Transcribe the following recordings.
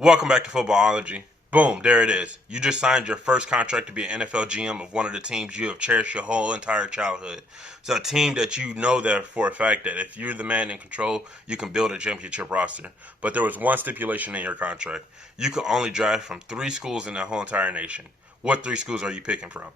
Welcome back to Footballology. Boom, there it is. You just signed your first contract to be an NFL GM of one of the teams you have cherished your whole entire childhood. It's a team that you know that for a fact that if you're the man in control, you can build a championship roster. But there was one stipulation in your contract. You could only draft from 3 schools in the whole entire nation. What 3 schools are you picking from?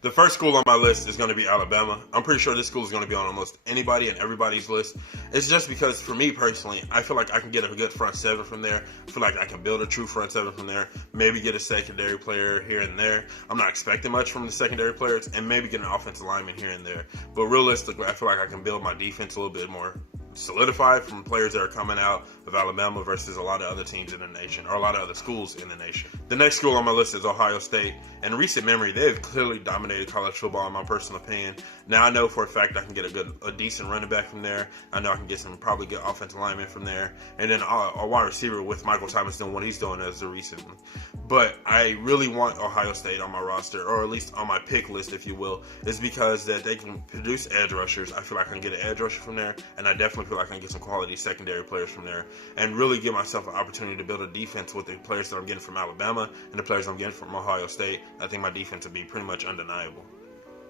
The first school on my list is going to be Alabama. I'm pretty sure this school is going to be on almost anybody and everybody's list. It's just because, for me personally, I feel like I can get a good front seven from there. I feel like I can build a true front seven from there. Maybe get a secondary player here and there. I'm not expecting much from the secondary players, and maybe get an offensive lineman here and there. But realistically, I feel like I can build my defense a little bit more solidified from players that are coming out of Alabama versus a lot of other teams in the nation, or a lot of other schools in the nation. The next school on my list is Ohio State. In recent memory, they've clearly dominated college football in my personal opinion. Now I know for a fact I can get a decent running back from there. I know I can get some probably good offensive linemen from there, and then a wide receiver with Michael Thomas doing what he's doing as of recently. But I really want Ohio State on my roster, or at least on my pick list, if you will, is because that they can produce edge rushers. I feel like I can get an edge rusher from there, and I definitely feel like I can get some quality secondary players from there, and really give myself an opportunity to build a defense with the players that I'm getting from Alabama and the players I'm getting from Ohio State. I think my defense will be pretty much undeniable.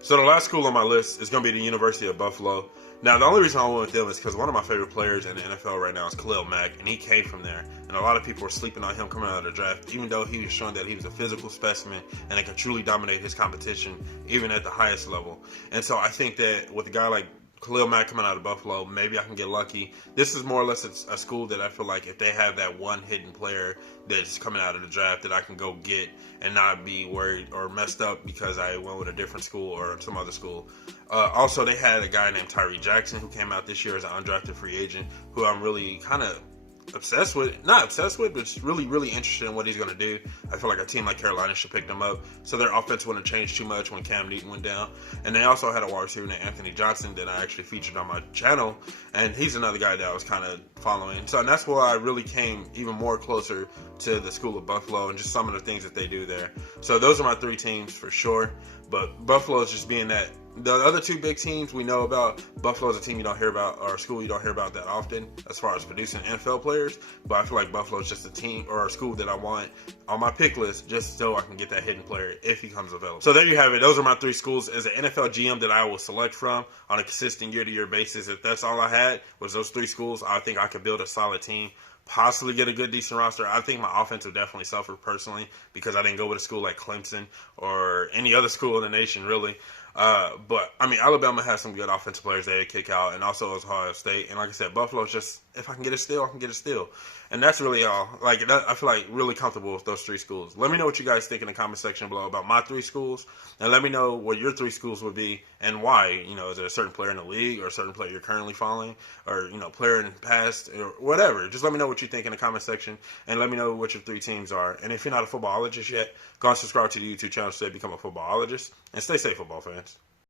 So the last school on my list is going to be the University of Buffalo. Now, the only reason I went with them is because one of my favorite players in the NFL right now is Khalil Mack, and he came from there. And a lot of people were sleeping on him coming out of the draft, even though he was showing that he was a physical specimen and can truly dominate his competition, even at the highest level. And so I think that with a guy like Khalil Mack coming out of Buffalo, maybe I can get lucky. This is more or less a school that I feel like if they have that one hidden player that's coming out of the draft that I can go get and not be worried or messed up because I went with a different school or some other school. Also, they had a guy named Tyree Jackson who came out this year as an undrafted free agent who I'm really kind of not obsessed with, but just really, really interested in what he's going to do. I feel like a team like Carolina should pick them up, so their offense wouldn't change too much when Cam Newton went down. And they also had a wide receiver named Anthony Johnson that I actually featured on my channel, and he's another guy that I was kind of following. So and that's why I really came even more closer to the School of Buffalo and just some of the things that they do there. So those are my 3 teams for sure, but Buffalo is just being that. The other 2 big teams we know about, Buffalo is a team you don't hear about, or a school you don't hear about that often as far as producing NFL players, but I feel like Buffalo is just a team or a school that I want on my pick list just so I can get that hidden player if he comes available. So there you have it. Those are my 3 schools as an NFL GM that I will select from on a consistent year-to-year basis. If that's all I had was those 3 schools, I think I could build a solid team, possibly get a good, decent roster. I think my offense would definitely suffer personally because I didn't go with a school like Clemson or any other school in the nation, really. But, I mean, Alabama has some good offensive players they kick out, and also Ohio State. And like I said, Buffalo's just, if I can get a steal, I can get a steal. And that's really all. Like, I feel like really comfortable with those 3 schools. Let me know what you guys think in the comment section below about my 3 schools, and let me know what your 3 schools would be and why. You know, is there a certain player in the league or a certain player you're currently following, or, you know, player in the past, or whatever. Just let me know what you think in the comment section, and let me know what your 3 teams are. And if you're not a footballologist yet, go and subscribe to the YouTube channel so you become a footballologist. And stay safe, football fans.